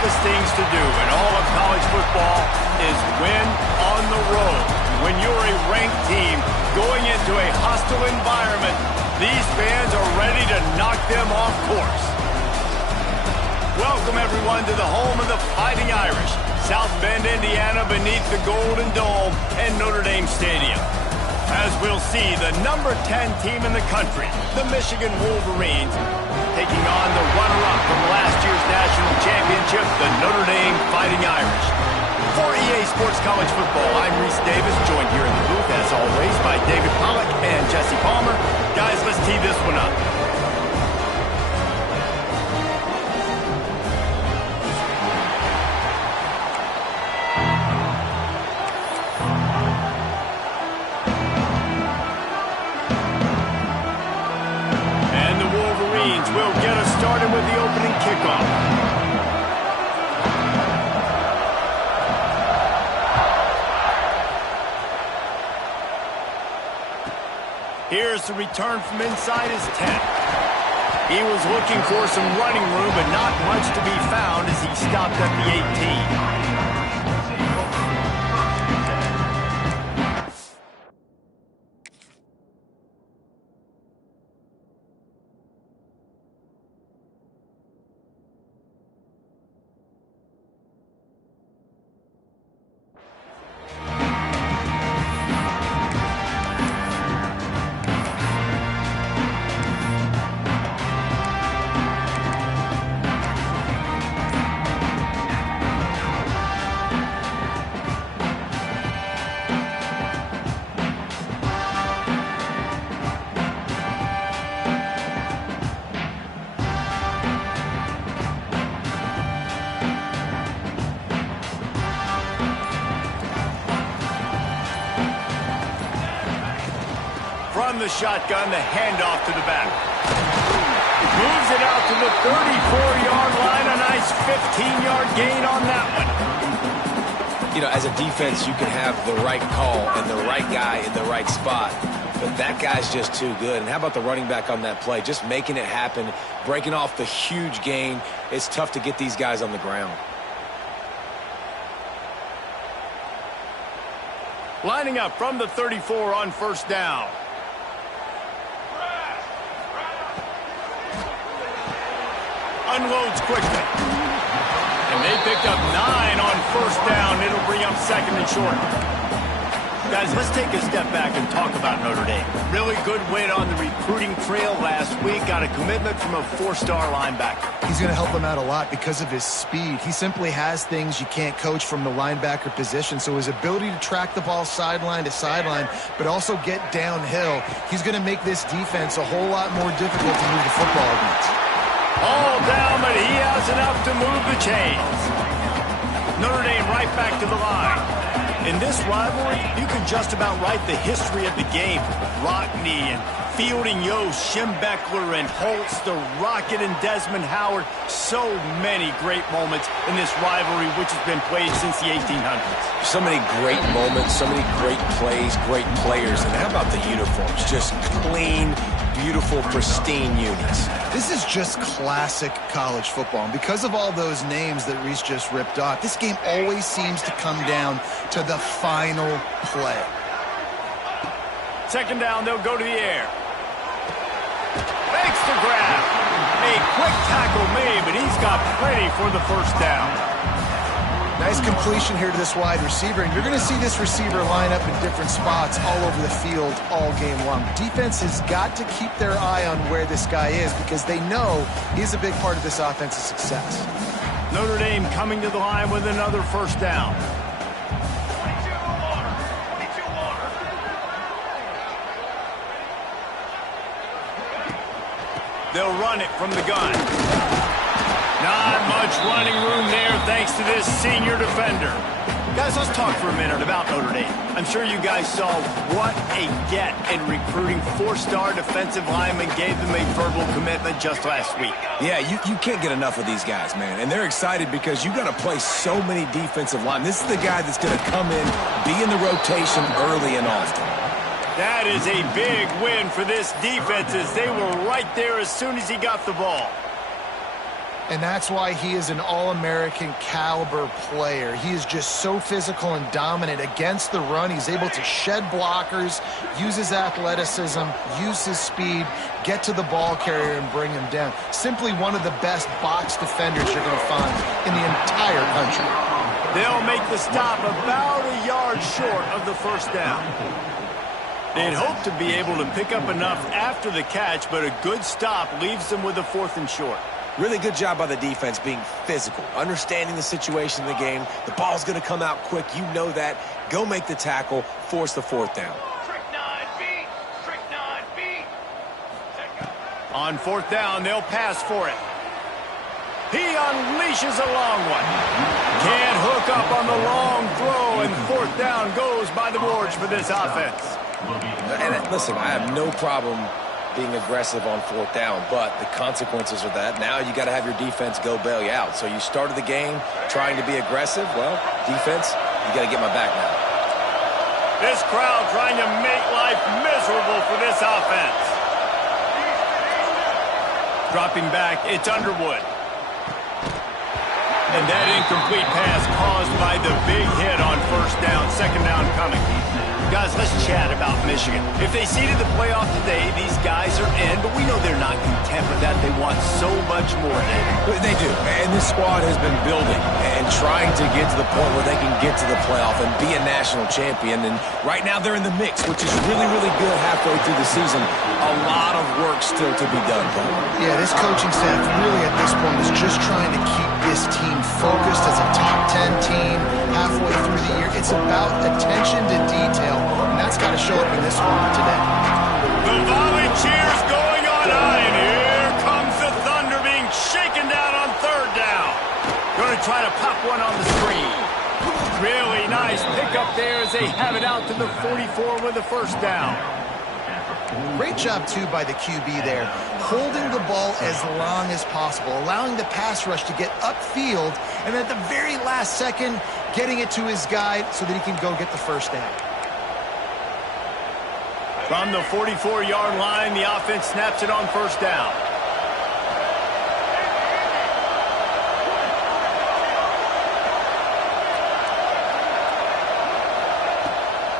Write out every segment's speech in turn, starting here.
toughest things to do in all of college football is win on the road. When you're a ranked team going into a hostile environment, these fans are ready to knock them off course. Welcome, everyone, to the home of the Fighting Irish, South Bend, Indiana, beneath the Golden Dome and Notre Dame Stadium. As we'll see, the number 10 team in the country, the Michigan Wolverines, taking on the runner-up from last year's national championship, the Notre Dame Fighting Irish. For EA Sports College Football, I'm Reese Davis, joined here in the booth, as always, by David Pollack and Jesse Palmer. Guys, let's tee this one up. Will get us started with the opening kickoff. Here's the return from inside his 10. He was looking for some running room, but not much to be found as he stopped at the 18. From the shotgun, the handoff to the back. Moves it out to the 34-yard line. A nice 15-yard gain on that one. You know, as a defense, you can have the right call and the right guy in the right spot. But that guy's just too good. And how about the running back on that play? Just making it happen, breaking off the huge gain. It's tough to get these guys on the ground. Lining up from the 34 on first down. Unloads quickly. And they picked up 9 on first down. It'll bring up second and short. Guys, let's take a step back and talk about Notre Dame. Really good win on the recruiting trail last week. Got a commitment from a 4-star linebacker. He's going to help them out a lot because of his speed. He simply has things you can't coach from the linebacker position. So his ability to track the ball sideline to sideline, but also get downhill, he's going to make this defense a whole lot more difficult to move the football against. All down, but he has enough to move the chains. Notre Dame right back to the line. In this rivalry, you can just about write the history of the game. Rockne and Fielding Yost, Schembechler and Holtz, the Rocket and Desmond Howard. So many great moments in this rivalry, which has been played since the 1800s. So many great moments, so many great plays, great players. And how about the uniforms? Just clean, beautiful, pristine units. This is just classic college football. And because of all those names that Reese just ripped off, this game always seems to come down to the final play. Second down, they'll go to the air. Makes the grab. A quick tackle made, but he's got plenty for the first down. Nice completion here to this wide receiver, and you're going to see this receiver line up in different spots all over the field all game long. Defense has got to keep their eye on where this guy is because they know he's a big part of this offense's success. Notre Dame coming to the line with another first down. They'll run it from the gun. Not much running room there thanks to this senior defender. Guys, let's talk for a minute about Notre Dame. I'm sure you guys saw what a get in recruiting 4-star defensive linemen gave them a verbal commitment just last week. Yeah, you can't get enough of these guys, man. And they're excited because you got to play so many defensive linemen. This is the guy that's going to come in, be in the rotation early and often. That is a big win for this defense as they were right there as soon as he got the ball. And that's why he is an All-American caliber player. He is just so physical and dominant against the run. He's able to shed blockers, use his athleticism, use his speed, get to the ball carrier and bring him down. Simply one of the best box defenders you're going to find in the entire country. They'll make the stop about a yard short of the first down. They'd hope to be able to pick up enough after the catch, but a good stop leaves them with a 4th and short. Really good job by the defense being physical, understanding the situation in the game. The ball's going to come out quick. You know that. Go make the tackle, force the 4th down. On 4th down, they'll pass for it. He unleashes a long one. Can't hook up on the long throw, and 4th down goes by the boards for this offense. And listen, I have no problem being aggressive on 4th down, but the consequences of that, now you got to have your defense go bail you out. So you started the game trying to be aggressive. Well, defense, you got to get my back now. This crowd trying to make life miserable for this offense. Dropping back, it's Underwood. And that incomplete pass caused by the big hit on 1st down, 2nd down coming. Guys, let's chat about Michigan. If they seeded the playoff today, these guys are in, but we know they're not content with that. They want so much more. They do, and this squad has been building and trying to get to the point where they can get to the playoff and be a national champion. And right now they're in the mix, which is really, really good halfway through the season. A lot of work still to be done, Paul. Yeah, this coaching staff really at this point is just trying to keep this team focused as a top 10 team halfway through the year. It's about attention to detail, and that's got to show up in this one today. The volley cheers going on high, and here comes the Thunder being shaken down on 3rd down. Going to try to pop one on the screen. Really nice pickup there as they have it out to the 44 with the 1st down. Great job, too, by the QB there, holding the ball as long as possible, allowing the pass rush to get upfield, and at the very last second, getting it to his guy so that he can go get the 1st down. From the 44-yard line, the offense snaps it on 1st down.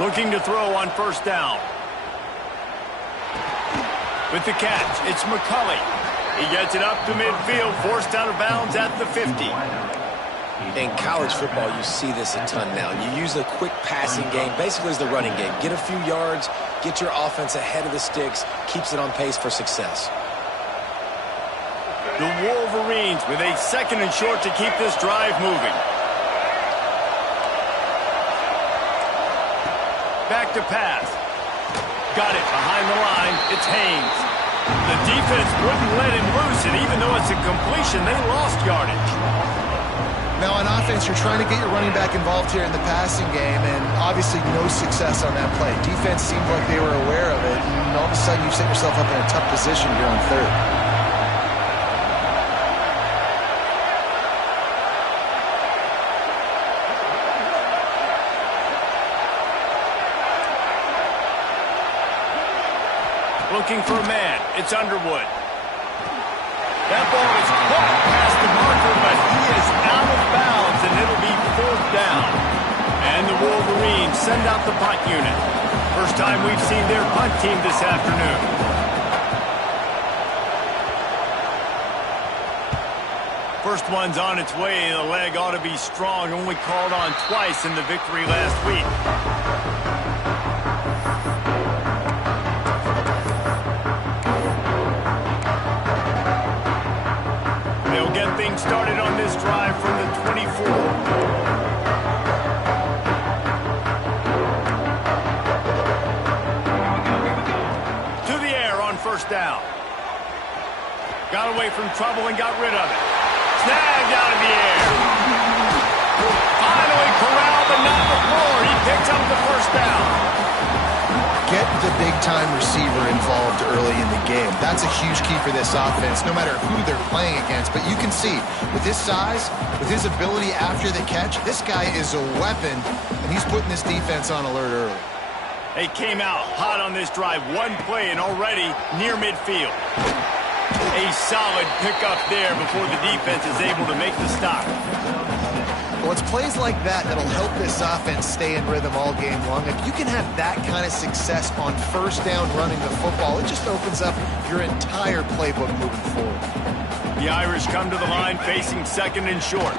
Looking to throw on 1st down. With the catch, it's McCulley. He gets it up to midfield, forced out of bounds at the 50. In college football, you see this a ton now. You use a quick passing game, basically as the running game. Get a few yards, get your offense ahead of the sticks, keeps it on pace for success. The Wolverines with a 2nd and short to keep this drive moving. Back to pass. Got it behind the line. It's Haynes. The defense wouldn't let him loose, and even though it's a completion, they lost yardage. Now, on offense, you're trying to get your running back involved here in the passing game, and obviously no success on that play. Defense seemed like they were aware of it, and all of a sudden you've set yourself up in a tough position here on 3rd. Looking for a man. It's Underwood. That ball is caught past the marker, but he is out of bounds, and it'll be 4th down. And the Wolverines send out the punt unit. First time we've seen their punt team this afternoon. First one's on its way. The leg ought to be strong. Only called on twice in the victory last week. Get things started on this drive from the 24. To the air on 1st down. Got away from trouble and got rid of it. Snagged out of the air. Finally corralled, but not before. He picks up the 1st down. Get the big-time receiver involved early in the game. That's a huge key for this offense, no matter who they're playing against. But you can see, with his size, with his ability after the catch, this guy is a weapon, and he's putting this defense on alert early. They came out hot on this drive. One play and already near midfield. A solid pickup there before the defense is able to make the stop. Well, it's plays like that that'll help this offense stay in rhythm all game long. If you can have that kind of success on first down running the football, it just opens up your entire playbook moving forward. The Irish come to the line facing second and short.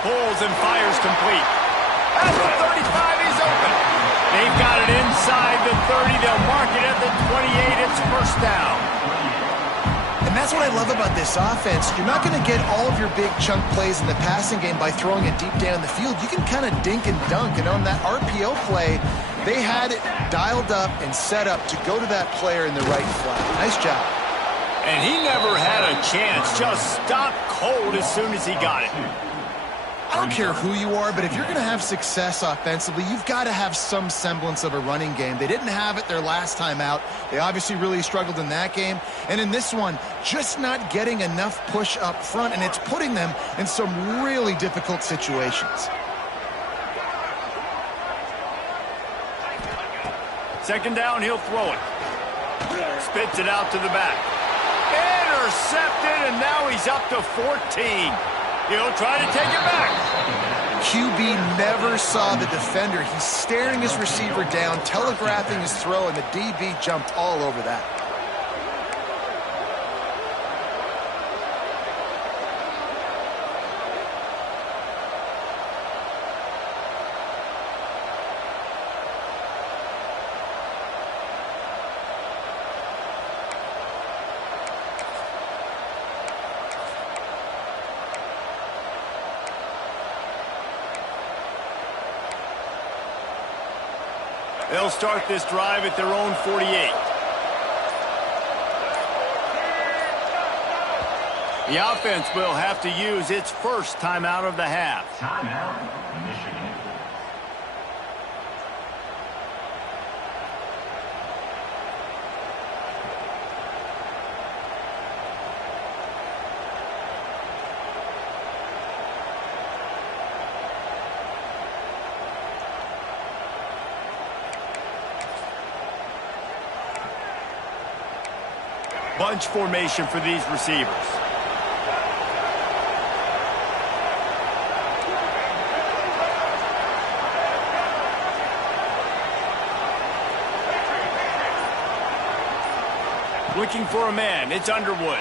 Pulls and fires complete. At the 35, he's open. They've got it inside the 30. They'll mark it at the 28. It's first down. And that's what I love about this offense. You're not going to get all of your big chunk plays in the passing game by throwing it deep down the field. You can kind of dink and dunk. And on that RPO play, they had it dialed up and set up to go to that player in the right flat. Nice job. And he never had a chance. Just stopped cold as soon as he got it. I don't care who you are, but if you're going to have success offensively, you've got to have some semblance of a running game. They didn't have it their last time out. They obviously really struggled in that game. And in this one, just not getting enough push up front, and it's putting them in some really difficult situations. Second down, he'll throw it. Spits it out to the back. Intercepted, and now he's up to 14. He'll try to take it back. QB never saw the defender. He's staring his receiver down, telegraphing his throw, and the DB jumped all over that. They'll start this drive at their own 48. The offense will have to use its first timeout of the half. Timeout, Michigan. Bunch formation for these receivers. Looking for a man. It's Underwood.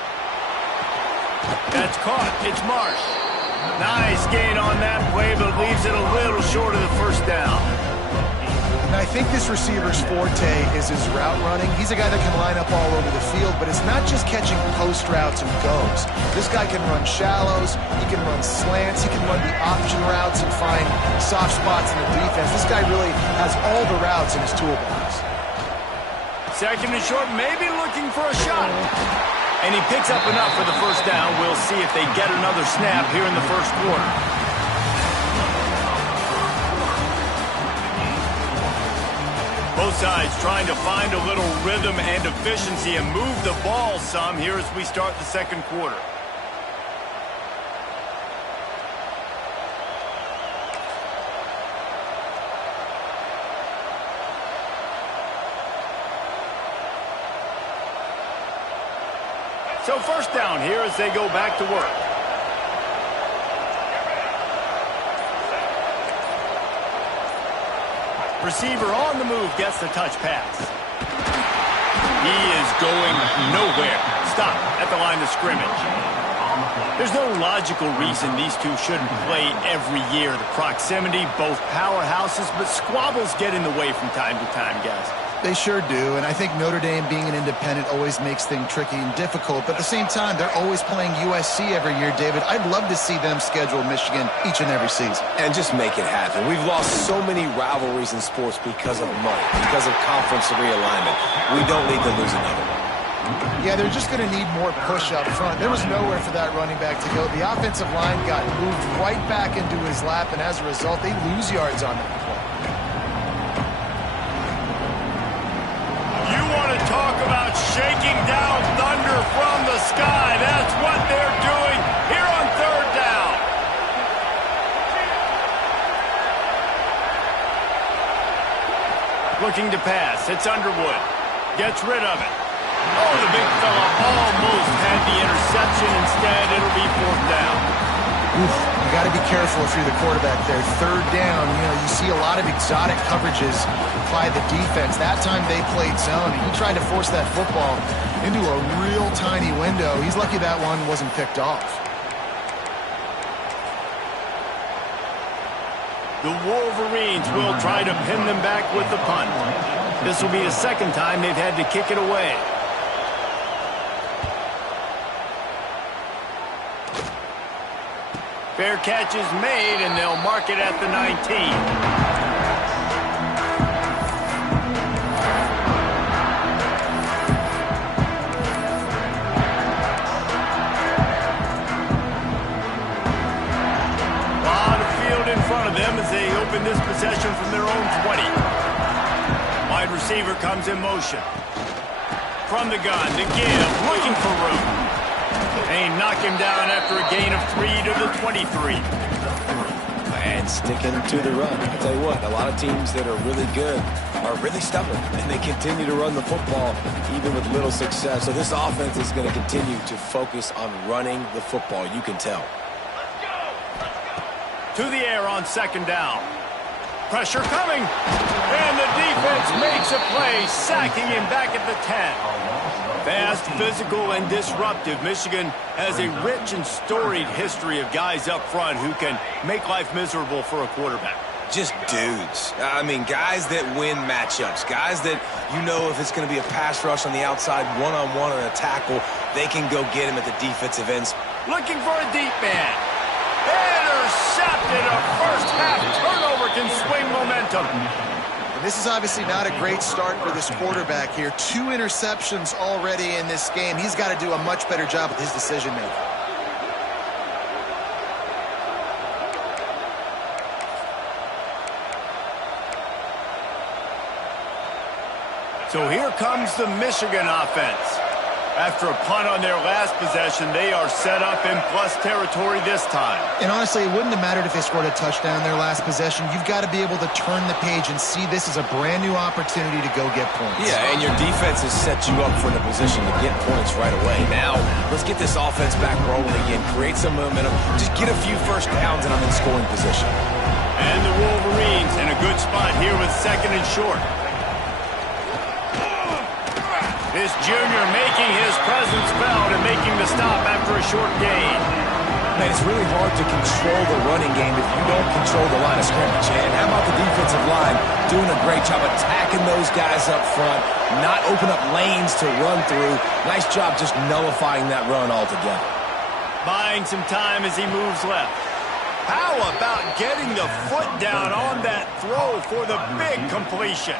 That's caught. It's Marsh. Nice gain on that play, but leaves it a little short of the first down. And I think this receiver's forte is his route running. He's a guy that can line up all over the field, but it's not just catching post routes and goes. This guy can run shallows, he can run slants, he can run the option routes and find soft spots in the defense. This guy really has all the routes in his toolbox. Second and short, maybe looking for a shot. And he picks up enough for the first down. We'll see if they get another snap here in the first quarter. Both sides trying to find a little rhythm and efficiency and move the ball some here as we start the second quarter. So first down here as they go back to work. Receiver on the move gets the touch pass. He is going nowhere. Stop at the line of scrimmage. There's no logical reason these two shouldn't play every year. The proximity, both powerhouses, but squabbles get in the way from time to time, guys. They sure do, and I think Notre Dame being an independent always makes things tricky and difficult, but at the same time, they're always playing USC every year, David. I'd love to see them schedule Michigan each and every season. And just make it happen. We've lost so many rivalries in sports because of money, because of conference realignment. We don't need to lose another one. Yeah, they're just going to need more push up front. There was nowhere for that running back to go. The offensive line got moved right back into his lap, and as a result, they lose yards on that play. Talk about shaking down thunder from the sky. That's what they're doing here on third down. Looking to pass. It's Underwood. Gets rid of it. Oh, the big fella almost had the interception. Instead, it'll be 4th down. Oof, you got to be careful if you're the quarterback there. 3rd down, you see a lot of exotic coverages by the defense. That time they played zone, and he tried to force that football into a real tiny window. He's lucky that one wasn't picked off. The Wolverines will try to pin them back with the punt. This will be the 2nd time they've had to kick it away. Fair catch is made, and they'll mark it at the 19. As they open this possession from their own 20. Wide receiver comes in motion. From the gun to give, looking for room. They knock him down after a gain of 3 to the 23. And sticking to the run. I'll tell you what, a lot of teams that are really good are really stubborn, and they continue to run the football even with little success. So this offense is going to continue to focus on running the football. You can tell. To the air on 2nd down. Pressure coming. And the defense makes a play, sacking him back at the 10. Fast, physical, and disruptive. Michigan has a rich and storied history of guys up front who can make life miserable for a quarterback. Just dudes. I mean, guys that win matchups. Guys that, if it's going to be a pass rush on the outside, one-on-one on a tackle, they can go get him at the defensive ends. Looking for a deep man. Intercepted. A first-half turnover can swing momentum. And this is obviously not a great start for this quarterback here. 2 interceptions already in this game. He's got to do a much better job with his decision-making. So here comes the Michigan offense. After a punt on their last possession, they are set up in plus territory this time. And honestly, it wouldn't have mattered if they scored a touchdown in their last possession. You've got to be able to turn the page and see this as a brand new opportunity to go get points. Yeah, and your defense has set you up for the position to get points right away. Now, let's get this offense back rolling again, create some momentum, just get a few first downs, and I'm in scoring position. And the Wolverines in a good spot here with 2nd and short. This junior making his presence felt and making the stop after a short gain. Man, it's really hard to control the running game if you don't control the line of scrimmage. And how about the defensive line doing a great job attacking those guys up front, not open up lanes to run through. Nice job just nullifying that run altogether. Buying some time as he moves left. How about getting the foot down on that throw for the big completion?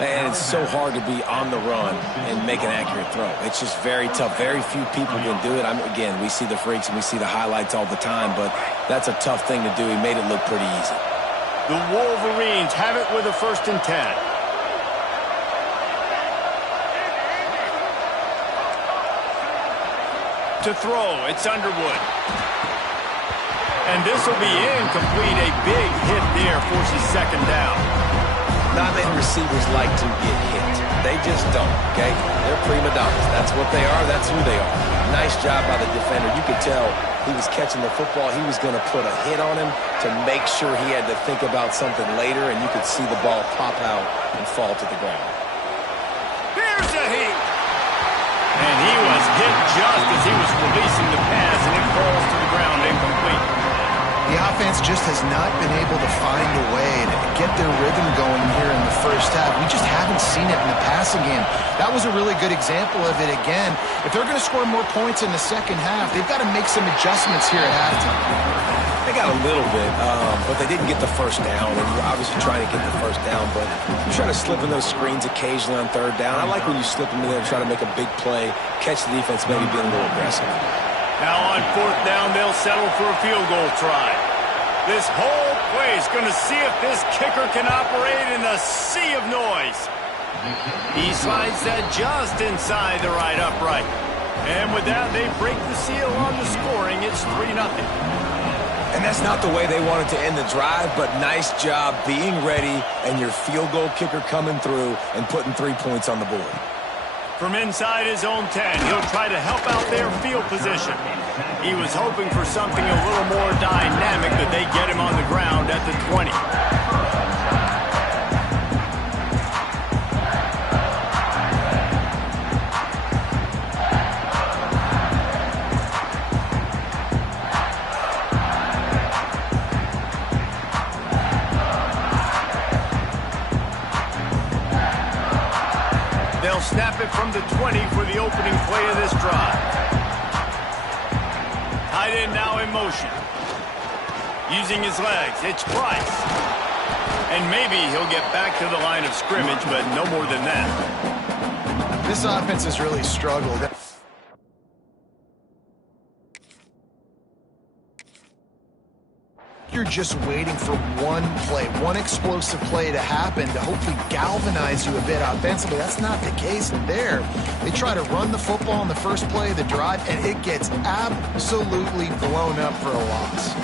And it's so hard to be on the run and make an accurate throw. It's just very tough. Very few people can do it. Again, we see the freaks and we see the highlights all the time, but that's a tough thing to do. He made it look pretty easy. The Wolverines have it with a 1st and 10. To throw, it's Underwood. And this will be incomplete. A big hit there forces 2nd down. Not many receivers like to get hit. They just don't, okay? They're prima donnas. That's what they are. That's who they are. Nice job by the defender. You could tell he was catching the football. He was going to put a hit on him to make sure he had to think about something later, and you could see the ball pop out and fall to the ground. Here's a hit. And he was hit just as he was releasing the pass, and it falls to the ground incomplete. The offense just has not been able to find a way to get their rhythm going here in the first half. We just haven't seen it in the passing game. That was a really good example of it again. If they're going to score more points in the second half, they've got to make some adjustments here at halftime. They got a little bit, but they didn't get the first down, and you're obviously trying to get the first down, but you try to slip in those screens occasionally on 3rd down. I like when you slip into there and try to make a big play, catch the defense maybe being a little aggressive. Now on 4th down, they'll settle for a field goal try. This whole play is going to see if this kicker can operate in a sea of noise. He slides that just inside the right upright. And with that, they break the seal on the scoring. It's 3-0. And that's not the way they wanted to end the drive, but nice job being ready and your field goal kicker coming through and putting 3 points on the board. From inside his own 10, he'll try to help out their field position. He was hoping for something a little more dynamic, but they get him on the ground at the 20. They'll snap it from the 20 for the opening play of this drive. Tight end now in motion. Using his legs, it's Price. And maybe he'll get back to the line of scrimmage, but no more than that. This offense has really struggled. You're just waiting for one play, one explosive play to happen to hopefully galvanize you a bit offensively. That's not the case there. They try to run the football in the first play of the drive, and it gets absolutely blown up for a loss.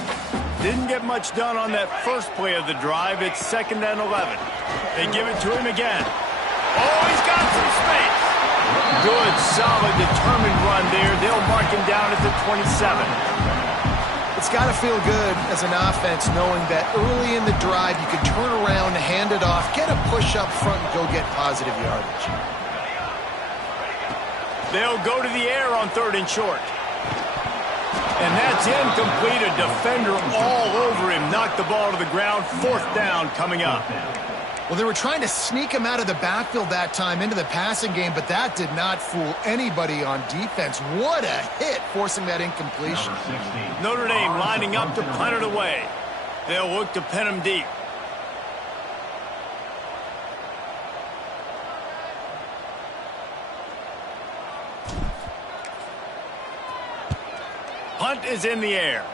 Didn't get much done on that first play of the drive. It's 2nd and 11. They give it to him again. Oh, he's got some space. Good, solid, determined run there. They'll mark him down at the 27. It's got to feel good as an offense knowing that early in the drive you can turn around, hand it off, get a push up front, and go get positive yardage. They'll go to the air on 3rd and short. And that's incomplete. A defender all over him. Knocked the ball to the ground. 4th down coming up. Well, they were trying to sneak him out of the backfield that time into the passing game, but that did not fool anybody on defense. What a hit, forcing that incompletion. Notre Dame lining up to punt it away. They'll look to pin him deep. Punt is in the air.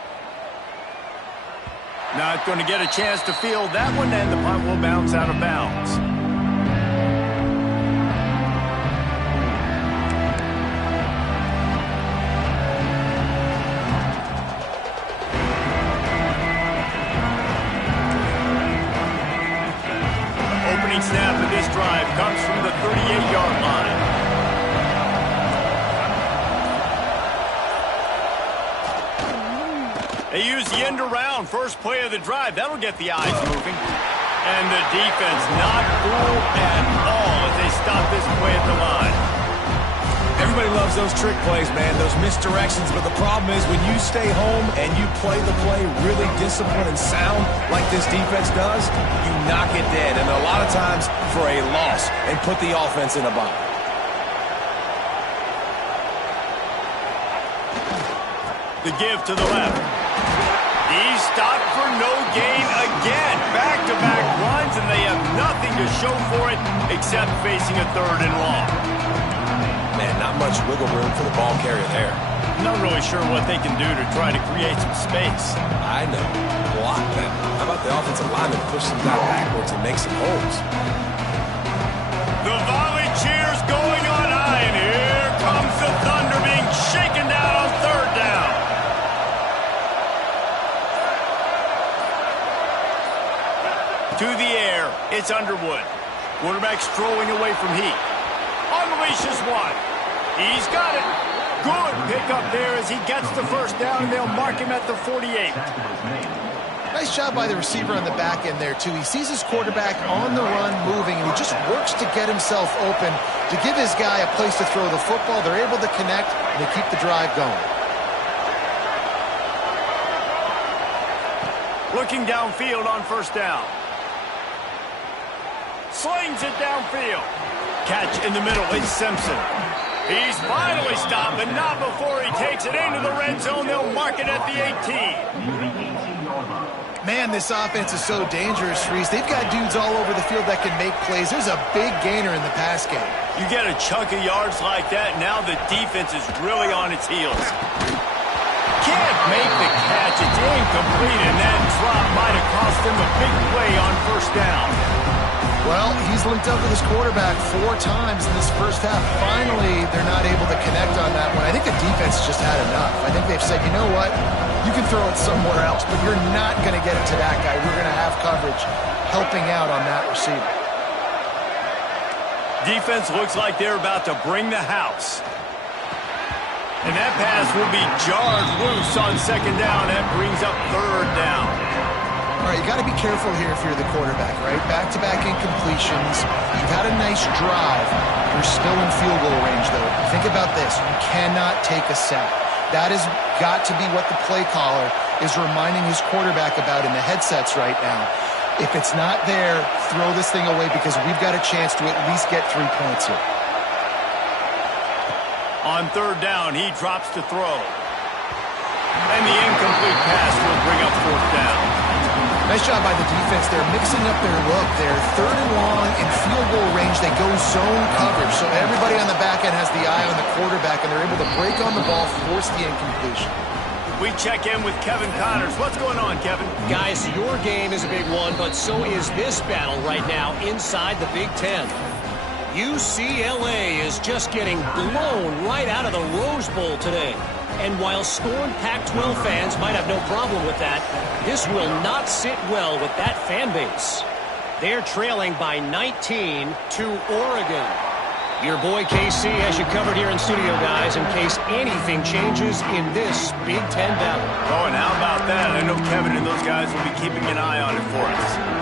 Not going to get a chance to field that one, and the punt will bounce out of bounds. Opening snap of this drive comes from the 38-yard line. They use the end around, first play of the drive. That'll get the eyes moving. And the defense not fooled at all as they stop this play at the line. Everybody loves those trick plays, man, those misdirections. But the problem is when you stay home and you play the play really disciplined and sound like this defense does, you knock it dead. And a lot of times for a loss and put the offense in a bind. The give to the left. He's stopped for no gain again. Back-to-back runs, and they have nothing to show for it except facing a 3rd and long. Man, not much wiggle room for the ball carrier there. Not really sure what they can do to try to create some space. I know. Block that. How about the offensive lineman push some guy backwards and make some holes? The volley cheers going on high, and here comes the Thunder being shaken down on 3rd down. To the air, it's Underwood. Quarterback strolling away from Heat. Unleashes one. He's got it. Good pickup there as he gets the 1st down, and they'll mark him at the 48. Nice job by the receiver on the back end there, too. He sees his quarterback on the run moving, and he just works to get himself open to give his guy a place to throw the football. They're able to connect, and they keep the drive going. Looking downfield on 1st down. Slings it downfield. Catch in the middle, it's Simpson. He's finally stopped, but not before he takes it into the red zone. They'll mark it at the 18. Man, this offense is so dangerous, Reese. They've got dudes all over the field that can make plays. There's a big gainer in the pass game. You get a chunk of yards like that, now the defense is really on its heels. Can't make the catch. It's incomplete, and that drop might have cost him a big play on 1st down. Well, he's linked up with his quarterback 4 times in this first half. Finally, they're not able to connect on that one. I think the defense just had enough. I think they've said, you know what? You can throw it somewhere else, but you're not going to get it to that guy. We're going to have coverage helping out on that receiver. Defense looks like they're about to bring the house. And that pass will be jarred loose on second down. That brings up third down. All right, you got to be careful here if you're the quarterback, right? Back-to-back incompletions. You've had a nice drive. You're still in field goal range, though. Think about this. You cannot take a sack. That has got to be what the play caller is reminding his quarterback about in the headsets right now. If it's not there, throw this thing away because we've got a chance to at least get 3 points here. On third down, he drops to throw. And the incomplete pass will bring up fourth down. Nice job by the defense. They're mixing up their look. They're third and long in field goal range. They go zone coverage. So everybody on the back end has the eye on the quarterback, and they're able to break on the ball, force the incompletion. We check in with Kevin Connors. What's going on, Kevin? Guys, your game is a big one, but so is this battle right now inside the Big Ten. UCLA is just getting blown right out of the Rose Bowl today. And while scorned Pac-12 fans might have no problem with that, this will not sit well with that fan base. They're trailing by 19 to Oregon. Your boy KC has you covered here in studio, guys, in case anything changes in this Big Ten battle. Oh, and how about that? I know Kevin and those guys will be keeping an eye on it for us.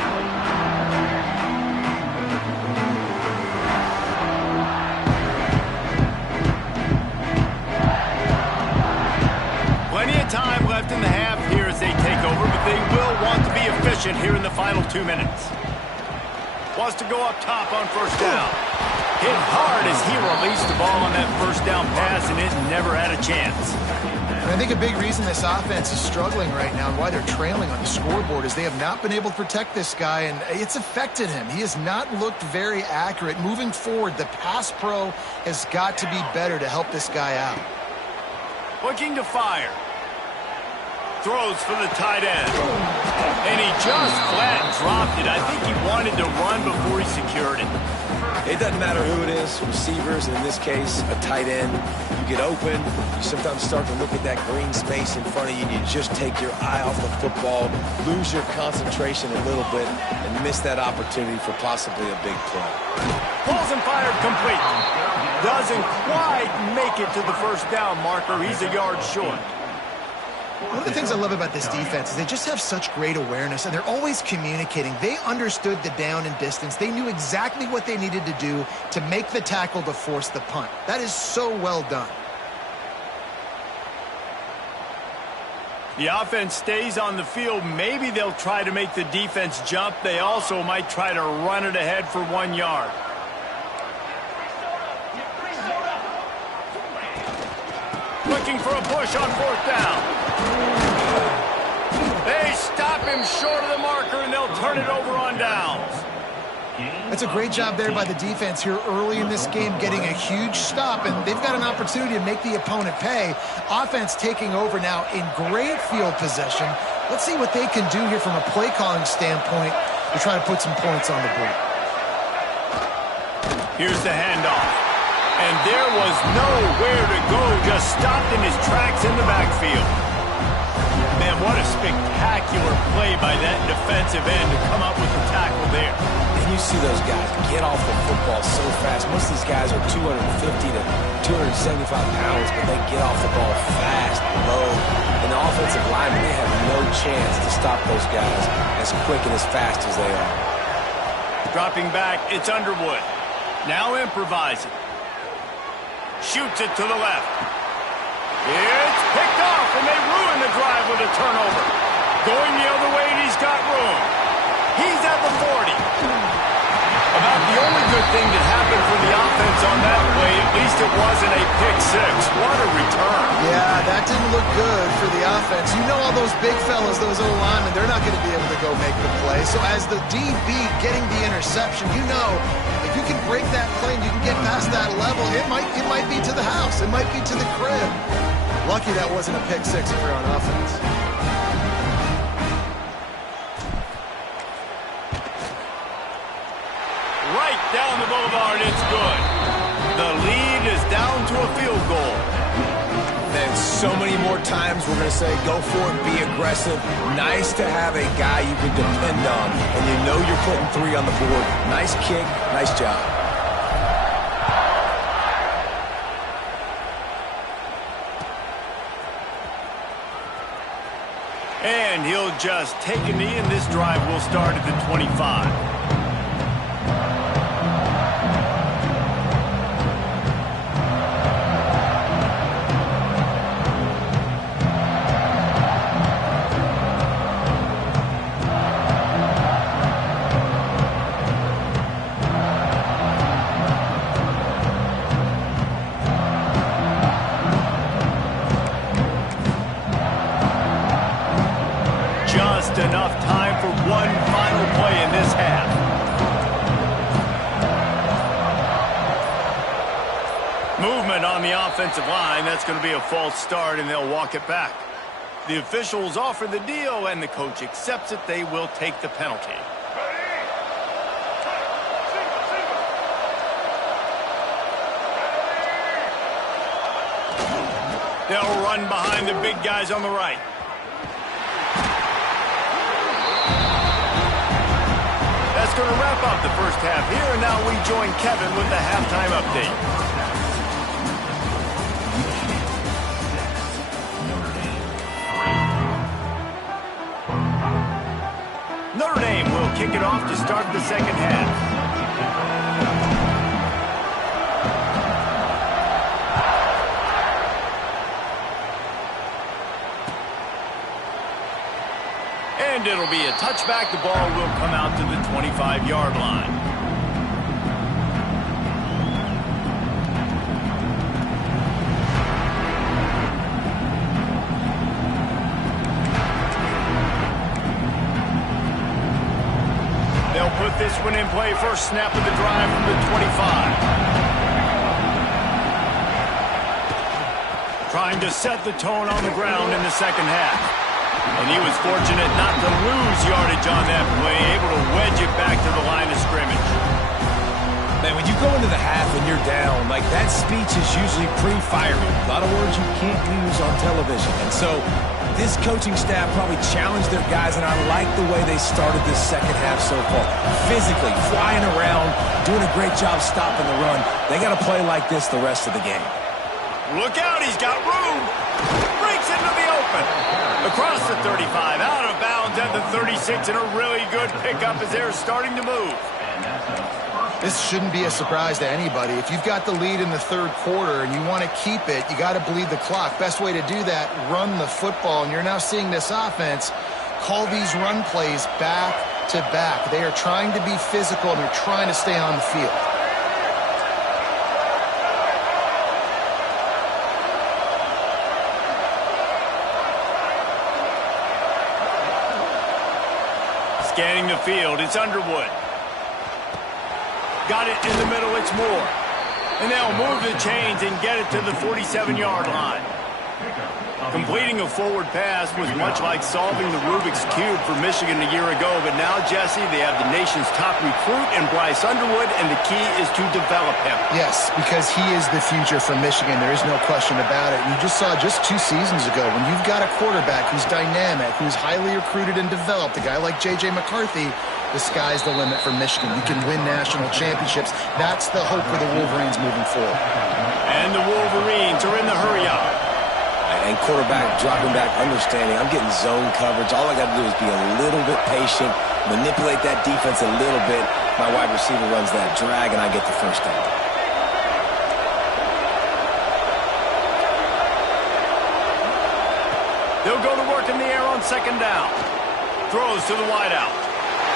Time left in the half here as they take over, but they will want to be efficient here in the final 2 minutes. Wants to go up top on first down. Hit hard as he released the ball on that first down pass, and it never had a chance. And I think a big reason this offense is struggling right now and why they're trailing on the scoreboard is they have not been able to protect this guy, and it's affected him. He has not looked very accurate. Moving forward, the pass pro has got to be better to help this guy out. Looking to fire. Throws for the tight end. And he just flat dropped it. I think he wanted to run before he secured it. It doesn't matter who it is, receivers, and in this case, a tight end. You get open, you sometimes start to look at that green space in front of you, and you just take your eye off the football, lose your concentration a little bit, and miss that opportunity for possibly a big play. Pulls and fired complete. Doesn't quite make it to the first down marker. He's a yard short. One of the things I love about this defense is they just have such great awareness, and they're always communicating. They understood the down and distance. They knew exactly what they needed to do to make the tackle to force the punt. That is so well done. The offense stays on the field. Maybe they'll try to make the defense jump. They also might try to run it ahead for 1 yard. Looking for a push on fourth down. They stop him short of the marker, and they'll turn it over on downs. That's a great job there by the defense here early in this game, getting a huge stop, and they've got an opportunity to make the opponent pay. Offense taking over now in great field possession. Let's see what they can do here from a play calling standpoint to try to put some points on the board. Here's the handoff. And there was nowhere to go, just stopped in his tracks in the backfield. Man, what a spectacular play by that defensive end to come up with the tackle there. And you see those guys get off the football so fast. Most of these guys are 250 to 275 pounds, but they get off the ball fast, low. And the offensive linemen, they have no chance to stop those guys as quick and as fast as they are. Dropping back, it's Underwood. Now improvising. Shoots it to the left. It's picked off, and they ruin the drive with a turnover. Going the other way, and he's got room. He's at the 40. About the only good thing that happened for the offense on that play, at least it wasn't a pick six. What a return. Yeah, that didn't look good for the offense. You know all those big fellas, those O-linemen, they're not going to be able to go make the play. So as the DB getting the interception, you know if you can break that play and you can get past that level, it might be to the house. It might be to the crib. Lucky that wasn't a pick six if you're on offense. Right down the boulevard, it's good. The lead is down to a field goal. And so many more times we're going to say, go for it, be aggressive. Nice to have a guy you can depend on, and you know you're putting 3 on the board. Nice kick, nice job. And he'll just take a knee, and this drive will start at the 25. Enough time for one final play in this half. Movement on the offensive line. That's going to be a false start, and they'll walk it back. The officials offer the deal, and the coach accepts it. They will take the penalty. They'll run behind the big guys on the right. That's going to wrap up the first half here, and now we join Kevin with the halftime update. Notre Dame will kick it off to start the second half. And it'll be a touchback. The ball will come out to the 25-yard line. They'll put this one in play. First snap of the drive from the 25. Trying to set the tone on the ground in the second half. And he was fortunate not to lose yardage on that play, able to wedge it back to the line of scrimmage. Man, when you go into the half and you're down, like that speech is usually pretty fiery. A lot of words you can't use on television. And so this coaching staff probably challenged their guys, and I like the way they started this second half so far. Physically, flying around, doing a great job stopping the run. They got to play like this the rest of the game. Look out, he's got room. Breaks into the open. Across the 35, out of bounds at the 36, and a really good pickup as they're starting to move. This shouldn't be a surprise to anybody. If you've got the lead in the third quarter and you want to keep it, you got to bleed the clock. Best way to do that, run the football. And you're now seeing this offense call these run plays back to back. They are trying to be physical, and they're trying to stay on the field. Scanning the field, it's Underwood. Got it in the middle, it's Moore. And they'll move the chains and get it to the 47-yard line. Completing a forward pass was much like solving the Rubik's Cube for Michigan a year ago, but now, Jesse, they have the nation's top recruit in Bryce Underwood, and the key is to develop him. Yes, because he is the future for Michigan. There is no question about it. You just saw just 2 seasons ago when you've got a quarterback who's dynamic, who's highly recruited and developed, a guy like J.J. McCarthy, the sky's the limit for Michigan. You can win national championships. That's the hope for the Wolverines moving forward. And the Wolverines are in the hurry-up. And quarterback dropping back, understanding I'm getting zone coverage. All I got to do is be a little bit patient, manipulate that defense a little bit. My wide receiver runs that drag, and I get the first down. They'll go to work in the air on second down. Throws to the wideout.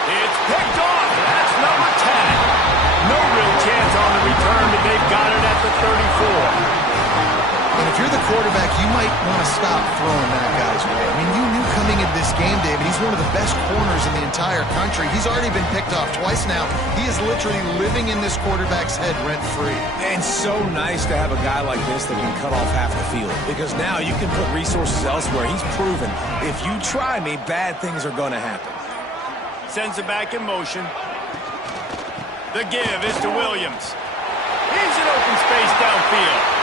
It's picked off. That's number 10. No real chance on the return, but they've got it at the 34. And if you're the quarterback, you might want to stop throwing that guy's way. I mean, you knew coming into this game, David, he's one of the best corners in the entire country. He's already been picked off twice now. He is literally living in this quarterback's head rent-free. And so nice to have a guy like this that can cut off half the field, because now you can put resources elsewhere. He's proven if you try me, bad things are going to happen. Sends it back in motion. The give is to Williams. He's in open space downfield.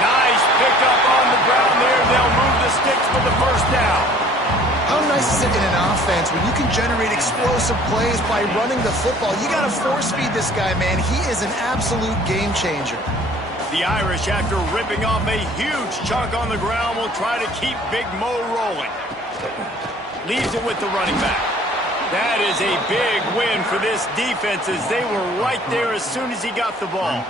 Nice pickup on the ground there. They'll move the sticks for the first down. How nice is it in an offense when you can generate explosive plays by running the football? You got to force feed this guy, man. He is an absolute game changer. The Irish, after ripping off a huge chunk on the ground, will try to keep Big Mo rolling. Leaves it with the running back. That is a big win for this defense as they were right there as soon as he got the ball.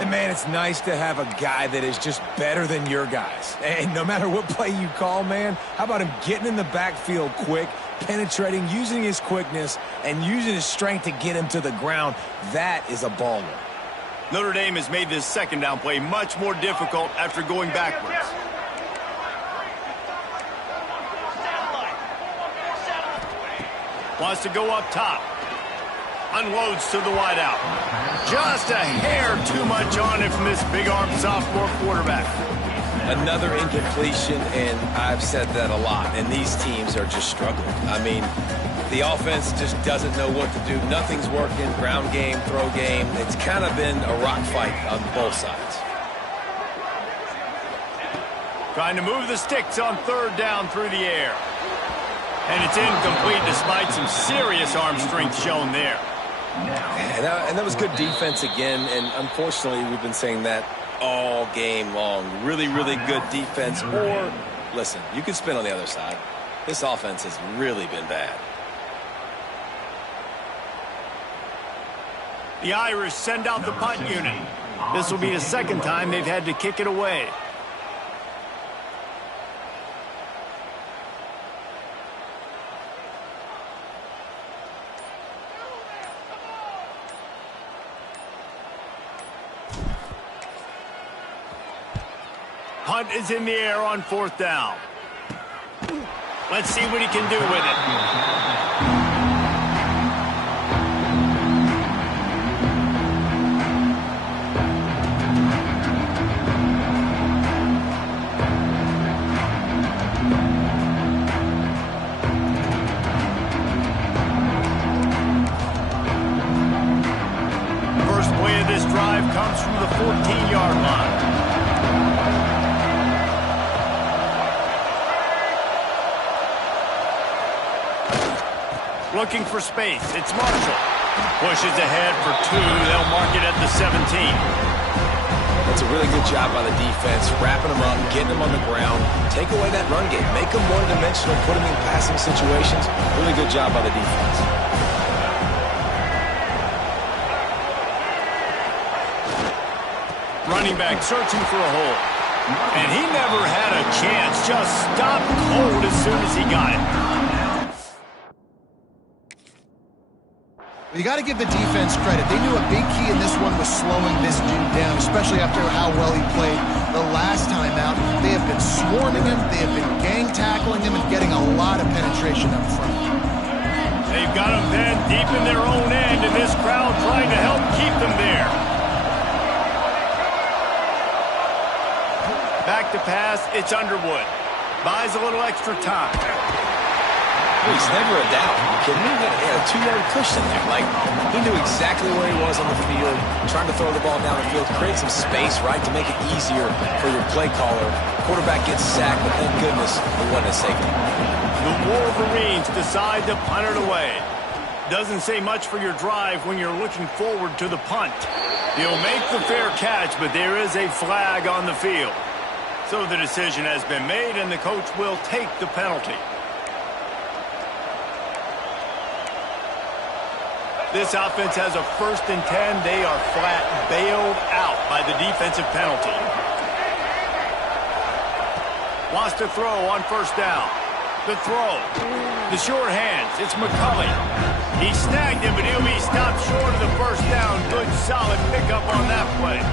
And, man, it's nice to have a guy that is just better than your guys. And no matter what play you call, man, how about him getting in the backfield quick, penetrating, using his quickness, and using his strength to get him to the ground? That is a baller. Notre Dame has made this second down play much more difficult after going backwards. Wants to go up top. Unloads to the wideout. Just a hair too much on it from this big-arm sophomore quarterback. Another incompletion, and I've said that a lot, and these teams are just struggling. I mean, the offense just doesn't know what to do. Nothing's working. Ground game, throw game. It's kind of been a rock fight on both sides. Trying to move the sticks on third down through the air. And it's incomplete despite some serious arm strength shown there. And that was good defense again, and unfortunately we've been saying that all game long. Really, really good defense. Or, listen, you can spin on the other side. This offense has really been bad. The Irish send out the punt unit. This will be the second time they've had to kick it away. Punt is in the air on fourth down. Let's see what he can do with it. First play of this drive comes from the 14-yard line. Looking for space. It's Marshall. Pushes ahead for two. They'll mark it at the 17. That's a really good job by the defense, wrapping them up, getting them on the ground. Take away that run game. Make them one-dimensional, put them in passing situations. Really good job by the defense. Running back searching for a hole. And he never had a chance. Just stopped cold as soon as he got it. You got to give the defense credit. They knew a big key in this one was slowing this dude down, especially after how well he played the last time out. They have been swarming him, they have been gang tackling him, and getting a lot of penetration up front. They've got him then deep in their own end, and this crowd trying to help keep them there. Back to pass, it's Underwood. Buys a little extra time. He's never a doubt. Are you kidding me? He had a 2-yard push in there. Like, he knew exactly where he was on the field, trying to throw the ball down the field, create some space, right, to make it easier for your play caller. Quarterback gets sacked, but thank goodness it wasn't a safety. The Wolverines decide to punt it away. Doesn't say much for your drive when you're looking forward to the punt. He'll make the fair catch, but there is a flag on the field. So the decision has been made, and the coach will take the penalty. This offense has a 1st and 10. They are flat bailed out by the defensive penalty. Wants to throw on first down. The throw. The short hands. It's McCulley. He snagged him, but he'll be stopped short of the first down. Good, solid pickup on that play.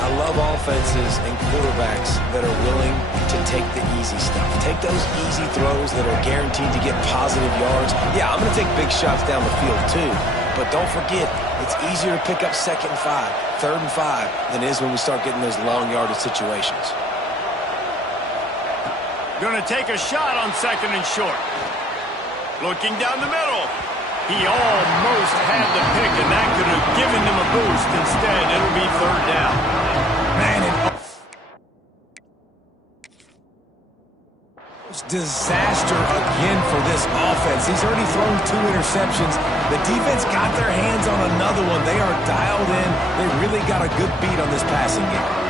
I love offenses and quarterbacks that are willing to take the easy stuff. Take those easy throws that are guaranteed to get positive yards. Yeah, I'm going to take big shots down the field too. But don't forget, it's easier to pick up 2nd and 5, 3rd and 5 than it is when we start getting those long yardage situations. Going to take a shot on 2nd and short. Looking down the middle. He almost had the pick, and that could have given him a boost. Instead, it'll be 3rd down. It's disaster again for this offense. He's already thrown 2 interceptions. The defense got their hands on another one. They are dialed in. They really got a good beat on this passing game.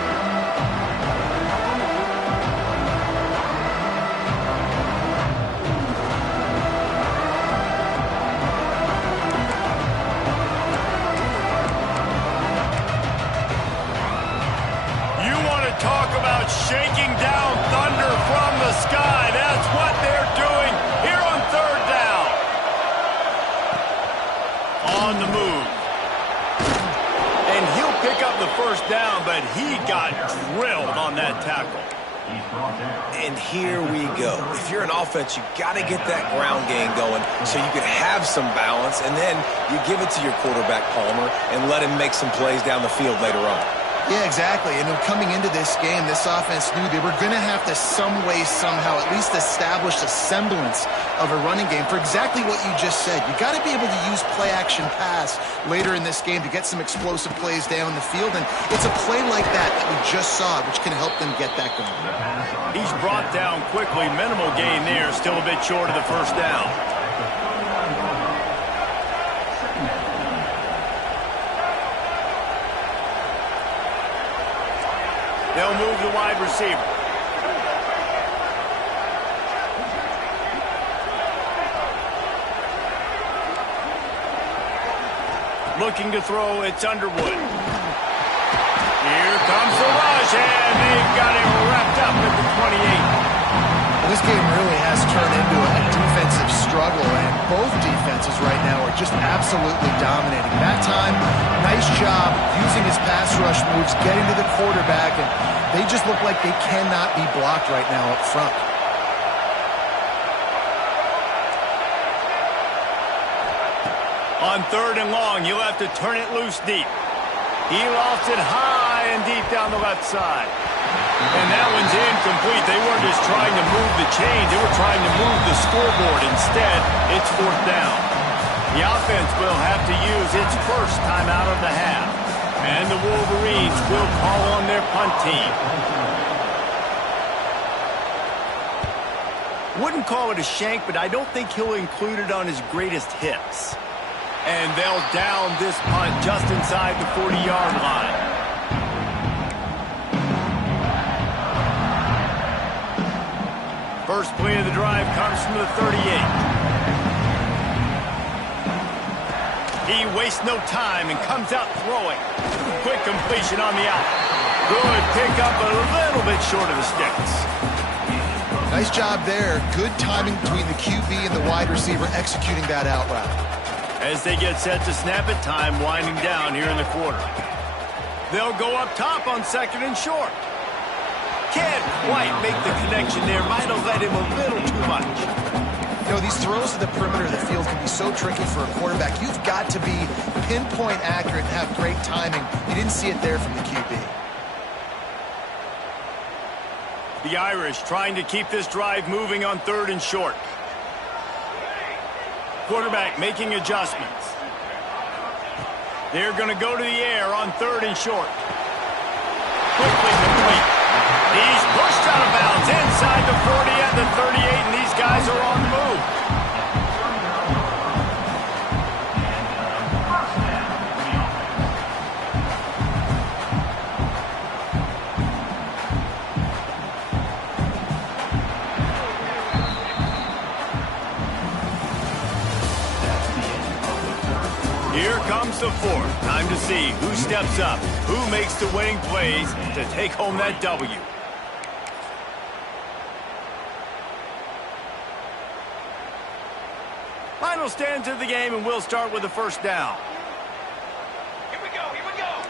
Talk about shaking down thunder from the sky. That's what they're doing here on 3rd down. On the move. And he'll pick up the 1st down, but he got drilled on that tackle. And here we go. If you're an offense, you got to get that ground game going so you can have some balance, and then you give it to your quarterback, Palmer, and let him make some plays down the field later on. Yeah, exactly. And coming into this game, this offense knew they were going to have to some way, somehow, at least establish a semblance of a running game for exactly what you just said. You got to be able to use play-action pass later in this game to get some explosive plays down the field. And it's a play like that we just saw, which can help them get that going. He's brought down quickly. Minimal gain there. Still a bit short of the 1st down. They'll move the wide receiver. Looking to throw, it's Underwood. Here comes the rush, and they've got him wrapped up at the 28. This game really has turned into a defensive struggle, and both defenses right now are just absolutely dominating. That time, nice job using his pass rush moves, getting to the quarterback, and they just look like they cannot be blocked right now up front. On 3rd and long, he'll have to turn it loose deep. He lofts it high and deep down the left side. And that one's incomplete. They weren't just trying to move the chains. They were trying to move the scoreboard. Instead, it's 4th down. The offense will have to use its first time out of the half. And the Wolverines will call on their punt team. Wouldn't call it a shank, but I don't think he'll include it on his greatest hits. And they'll down this punt just inside the 40-yard line. First play of the drive comes from the 38. He wastes no time and comes out throwing. Quick completion on the out. Good pickup, a little bit short of the sticks. Nice job there. Good timing between the QB and the wide receiver executing that out route. As they get set to snap it, time winding down here in the quarter. They'll go up top on 2nd and short. Can't quite make the connection there. Might have led him a little too much. You know, these throws to the perimeter of the field can be so tricky for a quarterback. You've got to be pinpoint accurate and have great timing. You didn't see it there from the QB. The Irish trying to keep this drive moving on 3rd and short. Quarterback making adjustments. They're going to go to the air on 3rd and short. Quickly complete. He's pushed out of bounds inside the 40 at the 38, and these guys are on the move. Here comes the 4th. Time to see who steps up, who makes the winning plays to take home that W. Final stands of the game, and we'll start with the 1st down. Here we go, here we go.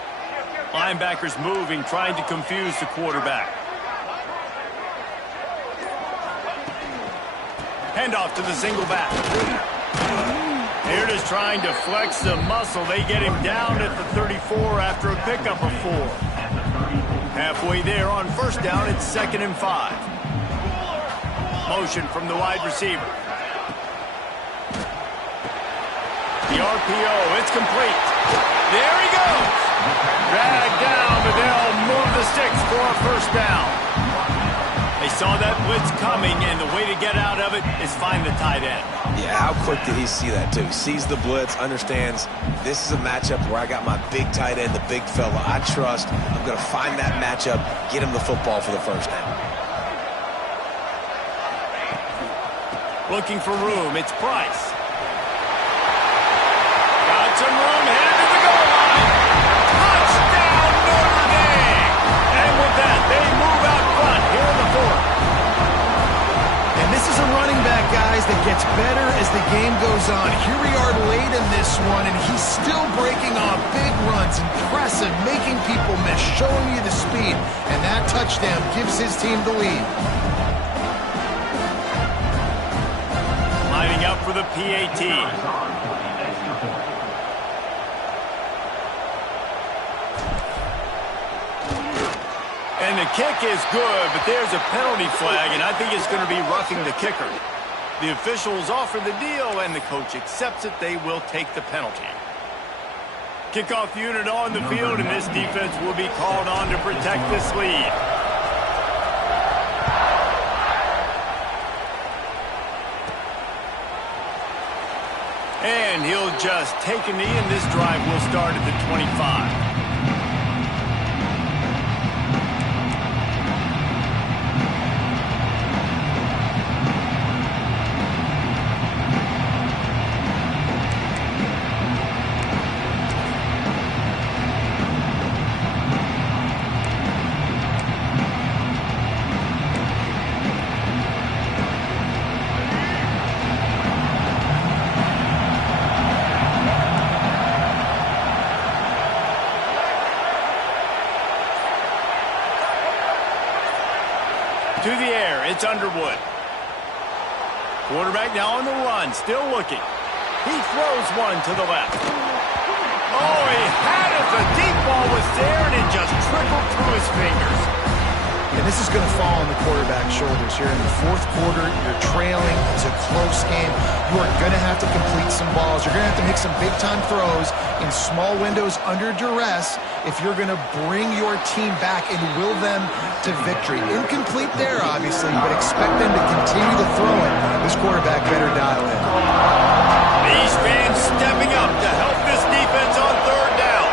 Linebackers moving, trying to confuse the quarterback. Handoff to the single back. They're just trying to flex the muscle. They get him down at the 34 after a pickup of 4. Halfway there on 1st down, it's 2nd and 5. Motion from the wide receiver. The RPO, it's complete. There he goes. Dragged down, but they'll move the sticks for a 1st down. They saw that blitz coming, and the way to get out of it is find the tight end. Yeah, how quick did he see that, too? He sees the blitz, understands this is a matchup where I got my big tight end, the big fella I trust. I'm going to find that matchup, get him the football for the first down. Looking for room, it's Price. Got some room, headed to the goal line. Touchdown, Notre Dame! And with that, they move out front here in the fourth. And this is a running back, guys, that gets better as the game goes on. Here we are late in this one, and he's still breaking off big runs. Impressive, making people miss, showing you the speed. And that touchdown gives his team the lead. Lining up for the PAT. And the kick is good, but there's a penalty flag, and I think it's going to be roughing the kicker. The officials offer the deal, and the coach accepts it. They will take the penalty. Kickoff unit on the field, and this defense will be called on to protect this lead. And he'll just take a knee, and this drive will start at the 25. To the air, it's Underwood. Quarterback now on the run, still looking. He throws one to the left. Oh, he had it. The deep ball was there, and it just trickled through his fingers. And this is going to fall on the quarterback's shoulders here in the fourth quarter. You're trailing. It's a close game. You are going to have to complete some balls. You're going to have to make some big-time throws in small windows under duress if you're going to bring your team back and will them to victory. Incomplete there, obviously, but expect them to continue to throw it. This quarterback better dial in. These fans stepping up to help this defense on third down.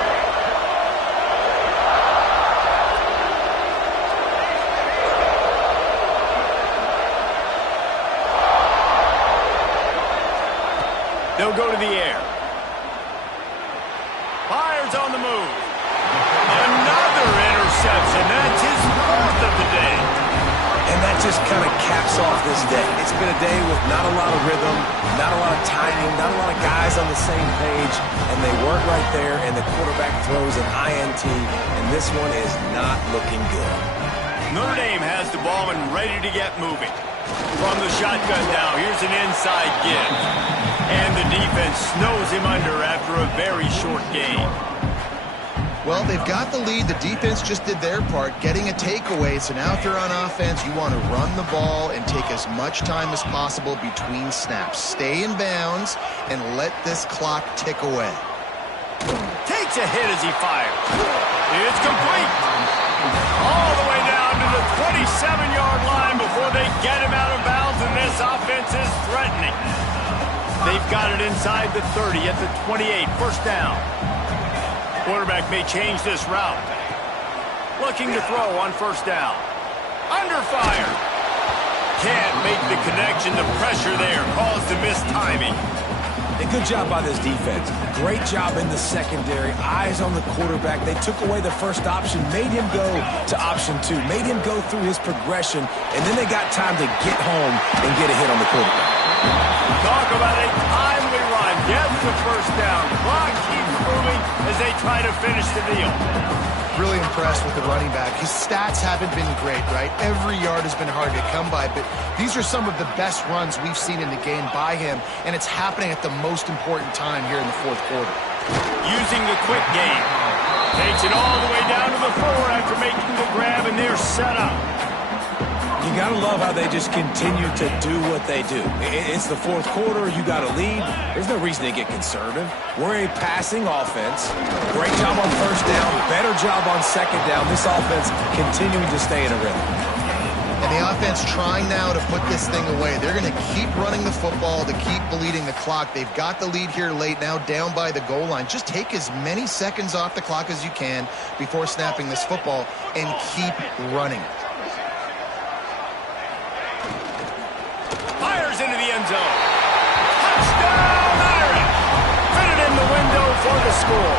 They'll go to the air. Fires on the move. Another interception. That's his fourth of the day. And that just kind of caps off this day. It's been a day with not a lot of rhythm, not a lot of timing, not a lot of guys on the same page, and they weren't right there, and the quarterback throws an INT, and this one is not looking good. Notre Dame has the ball and ready to get moving. From the shotgun now, here's an inside give. And the defense snows him under after a very short game. Well, they've got the lead. The defense just did their part, getting a takeaway. So now if you're on offense, you want to run the ball and take as much time as possible between snaps. Stay in bounds and let this clock tick away. Takes a hit as he fires. It's complete. All the way down to the 27-yard line before they get him out of bounds, and this offense is threatening. They've got it inside the 30 at the 28. First down. Quarterback may change this route. Looking to throw on first down. Under fire. Can't make the connection. The pressure there caused the missed timing. A good job by this defense. Great job in the secondary. Eyes on the quarterback. They took away the first option, made him go to option 2, made him go through his progression, and then they got time to get home and get a hit on the quarterback. Talk about a timely run. Gets the first down. Clock keeps moving as they try to finish the deal. Really impressed with the running back. His stats haven't been great, right? Every yard has been hard to come by, but these are some of the best runs we've seen in the game by him, and it's happening at the most important time here in the fourth quarter. Using the quick game. Takes it all the way down to the 4 after making the grab, and they're set up. You got to love how they just continue to do what they do. It's the fourth quarter. You got a lead. There's no reason to get conservative. We're a passing offense. Great job on first down. Better job on second down. This offense continuing to stay in a rhythm. And the offense trying now to put this thing away. They're going to keep running the football to keep bleeding the clock. They've got the lead here late, now down by the goal line. Just take as many seconds off the clock as you can before snapping this football and keep running. Fires into the end zone. Touchdown, Irish! Fitted in the window for the score.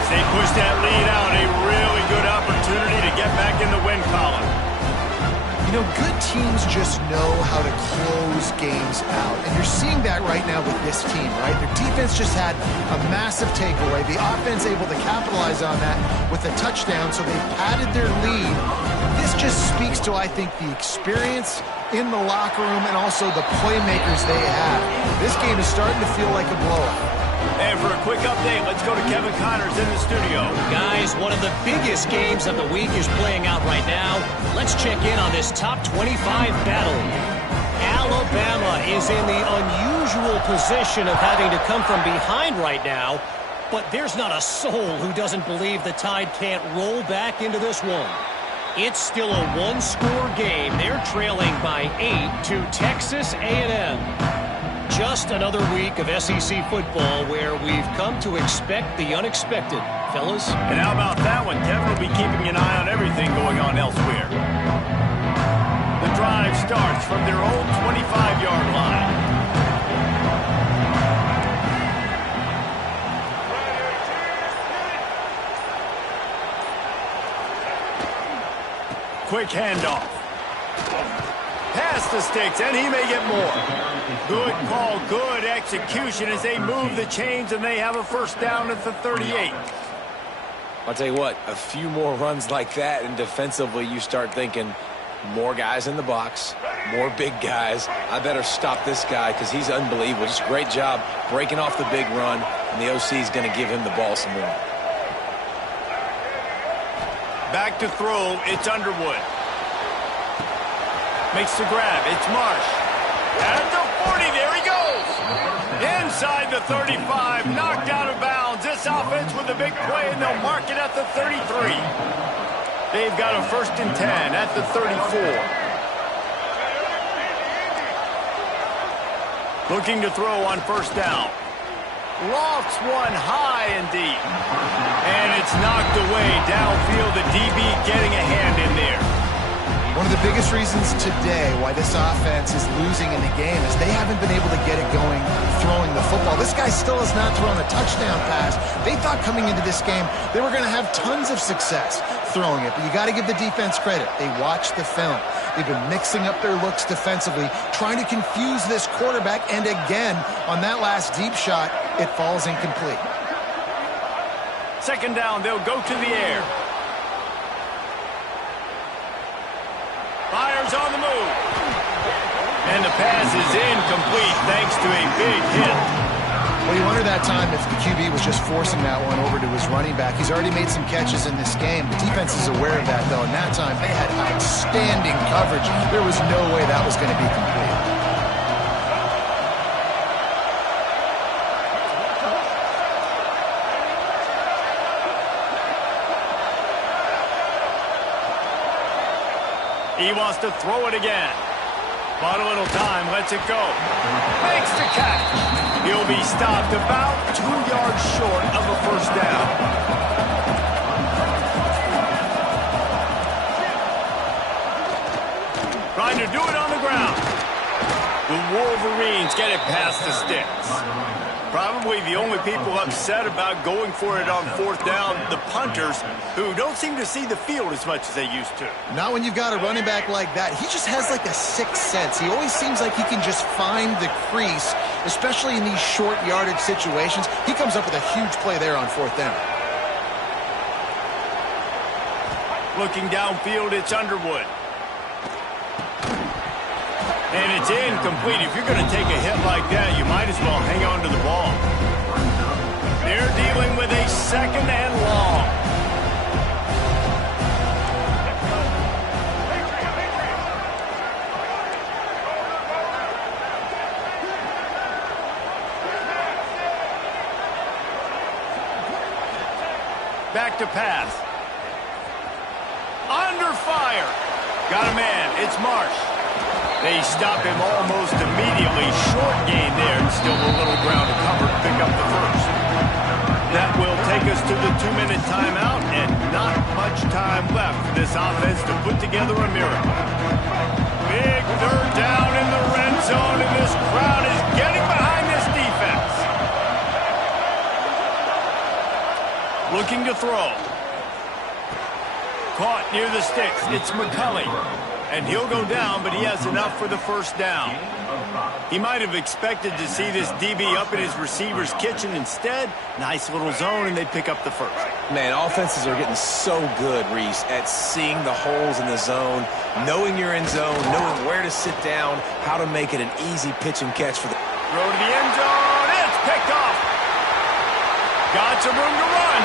As they push that lead out, a really good opportunity to get back in the win column. You know, good teams just know how to close games out. And you're seeing that right now with this team, right? Their defense just had a massive takeaway. The offense able to capitalize on that with a touchdown, so they padded their lead. This just speaks to, I think, the experience in the locker room and also the playmakers they have. This game is starting to feel like a blowout. And for a quick update, let's go to Kevin Connors in the studio. Guys, one of the biggest games of the week is playing out right now. Let's check in on this top 25 battle. Alabama is in the unusual position of having to come from behind right now, but there's not a soul who doesn't believe the Tide can't roll back into this one. It's still a one-score game. They're trailing by 8 to Texas A&M. Just another week of SEC football where we've come to expect the unexpected, fellas. And how about that one? Kevin will be keeping an eye on everything going on elsewhere. The drive starts from their own 25-yard line. Quick handoff. Past the sticks, and he may get more. Good call, good execution as they move the chains, and they have a first down at the 38. I'll tell you what, a few more runs like that, and defensively you start thinking more guys in the box, more big guys. I better stop this guy because he's unbelievable. Just a great job breaking off the big run, and the OC is going to give him the ball some more. Back to throw, it's Underwood. Makes the grab, it's Marsh. At the 40, there he goes. Inside the 35, knocked out of bounds. This offense with a big play, and they'll mark it at the 33. They've got a 1st and 10 at the 34. Looking to throw on first down. Lofts one high and deep. And it's knocked away downfield. The DB getting a hand in there. One of the biggest reasons today why this offense is losing in the game is they haven't been able to get it going throwing the football. This guy still has not thrown a touchdown pass. They thought coming into this game they were going to have tons of success throwing it, but you got to give the defense credit. They watched the film. They've been mixing up their looks defensively, trying to confuse this quarterback, and again, on that last deep shot, it falls incomplete. Second down, they'll go to the air. Fires on the move. And the pass is incomplete thanks to a big hit. Well, you wonder that time if the QB was just forcing that one over to his running back. He's already made some catches in this game. The defense is aware of that, though, and that time they had outstanding coverage. There was no way that was going to be complete. He wants to throw it again. Bought a little time, lets it go. Makes the catch. He'll be stopped about 2 yards short of a first down. Trying to do it on the ground. The Wolverines get it past the sticks. Probably the only people upset about going for it on fourth down, the punters, who don't seem to see the field as much as they used to. Not when you've got a running back like that. He just has like a sixth sense. He always seems like he can just find the crease, especially in these short yardage situations. He comes up with a huge play there on fourth down. Looking downfield, it's Underwood. And it's incomplete. If you're going to take a hit like that, you might as well hang on to the ball. They're dealing with a second and long. Back to pass. Under fire. Got a man. It's Marsh. They stop him almost immediately. Short gain there. Still a little ground to cover to pick up the first. That will take us to the 2-minute timeout, and not much time left for this offense to put together a miracle. Big third down in the red zone, and this crowd is getting behind this defense. Looking to throw. Caught near the sticks. It's McCulley. And he'll go down, but he has enough for the first down. He might have expected to see this DB up in his receiver's kitchen. Instead, nice little zone, and they pick up the first. Man, offenses are getting so good, Reese, at seeing the holes in the zone, knowing you're in zone, knowing where to sit down, how to make it an easy pitch and catch for the... Throw to the end zone. It's picked off. Got some room to run.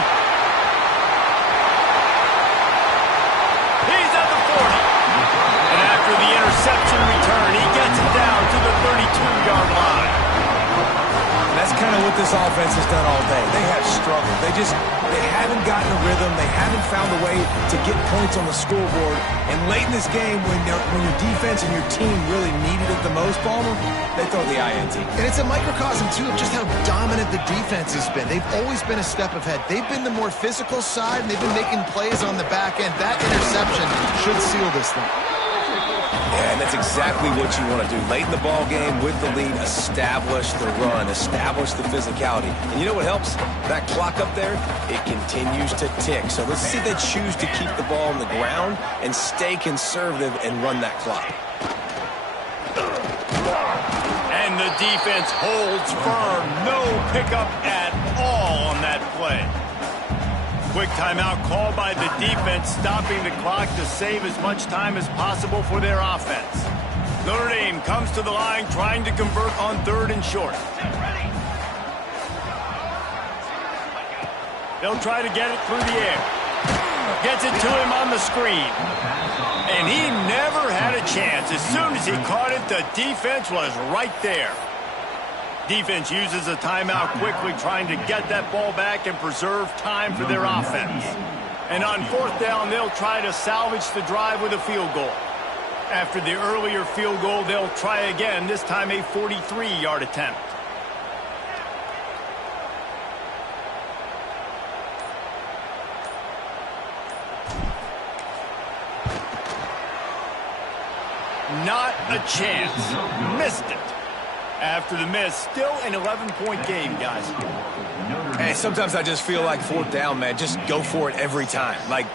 He's at the 40. And after the interception return, he gets it down to the 32-yard line. And that's kind of what this offense has done all day. They have struggled. They haven't gotten a rhythm. They haven't found a way to get points on the scoreboard. And late in this game, when your defense and your team really needed it the most, Palmer, they throw the INT. And it's a microcosm, too, of just how dominant the defense has been. They've always been a step ahead. They've been the more physical side, and they've been making plays on the back end. That interception should seal this thing. Yeah, and that's exactly what you want to do. Late in the ball game with the lead, establish the run, establish the physicality. And you know what helps? That clock up there, it continues to tick. So let's see if they choose to keep the ball on the ground and stay conservative and run that clock. And the defense holds firm. No pickup at all on that play. Quick timeout called by the defense, stopping the clock to save as much time as possible for their offense. Notre Dame comes to the line trying to convert on 3rd and short. They'll try to get it through the air. Gets it to him on the screen. And he never had a chance. As soon as he caught it, the defense was right there. Defense uses a timeout quickly, trying to get that ball back and preserve time for their offense. And on 4th down, they'll try to salvage the drive with a field goal. After the earlier field goal, they'll try again, this time a 43-yard attempt. Not a chance. Missed it. After the miss, still an 11-point game, guys. Hey, sometimes I just feel like 4th down, man. Just go for it every time. Like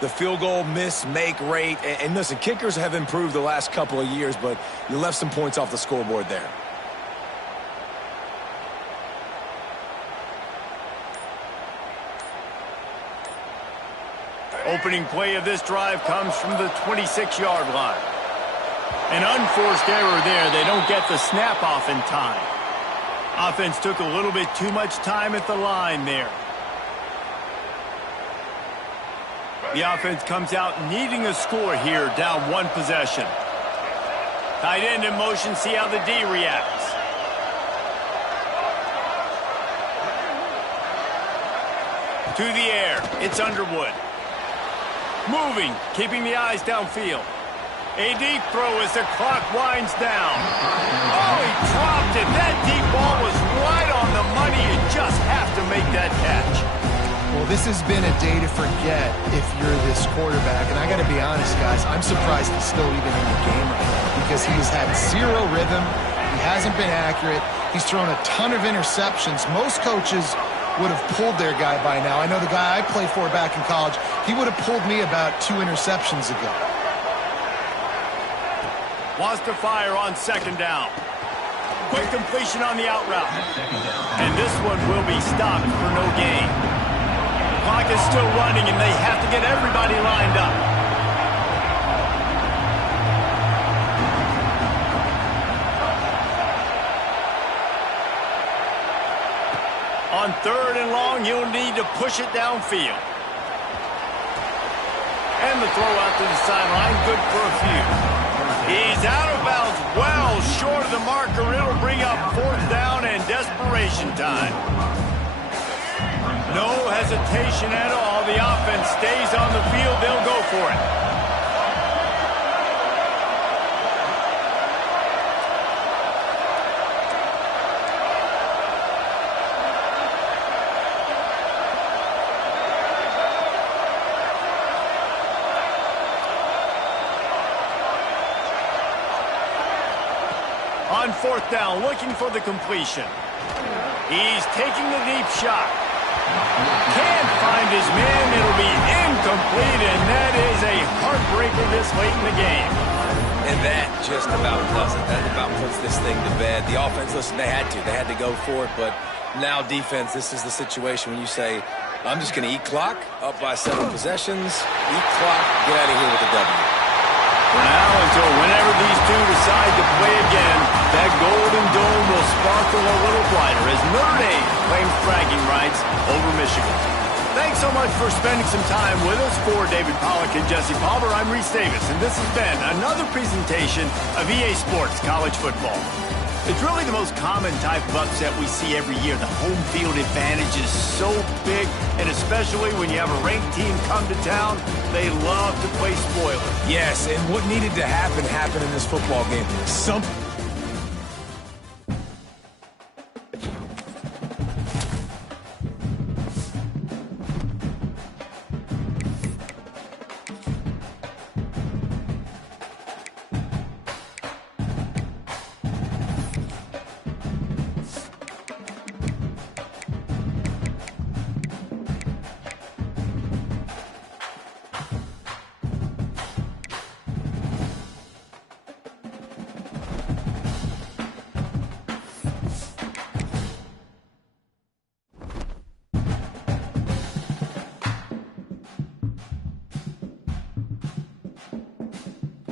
the field goal, miss, make rate. And listen, kickers have improved the last couple of years, but you left some points off the scoreboard there. Opening play of this drive comes from the 26-yard line. An unforced error there. They don't get the snap off in time. Offense took a little bit too much time at the line there. The offense comes out needing a score here, down 1 possession. Tight end in motion, see how the D reacts. To the air, it's Underwood. Moving, keeping the eyes downfield. A deep throw as the clock winds down. Oh, he dropped it. That deep ball was right on the money. You just have to make that catch. Well, this has been a day to forget if you're this quarterback. And I got to be honest, guys, I'm surprised he's still even in the game right now because he's had zero rhythm. He hasn't been accurate. He's thrown a ton of interceptions. Most coaches would have pulled their guy by now. I know the guy I played for back in college, he would have pulled me about 2 interceptions ago. Wants to fire on 2nd down. Quick completion on the out route. And this one will be stopped for no gain. Clock is still running, and they have to get everybody lined up. On 3rd and long, you'll need to push it downfield. And the throw out to the sideline, good for a few. He's out of bounds, well short of the marker. It'll bring up 4th down and desperation time. No hesitation at all. The offense stays on the field. They'll go for it. On 4th down, looking for the completion. He's taking the deep shot. Can't find his man. It'll be incomplete, and that is a heartbreaker this late in the game. And that just about does it. That about puts this thing to bed. The offense, listen, they had to go for it, but now defense, this is the situation when you say, I'm just going to eat clock, up by 7 possessions, eat clock, get out of here with a W. For now, until whenever these two decide to play again, that Golden Dome will sparkle a little brighter as Notre Dame claims bragging rights over Michigan. Thanks so much for spending some time with us. For David Pollack and Jesse Palmer, I'm Reese Davis, and this has been another presentation of EA Sports College Football. It's really the most common type of upset we see every year. The home field advantage is so big, and especially when you have a ranked team come to town, they love to play spoiler. Yes, and what needed to happen happened in this football game.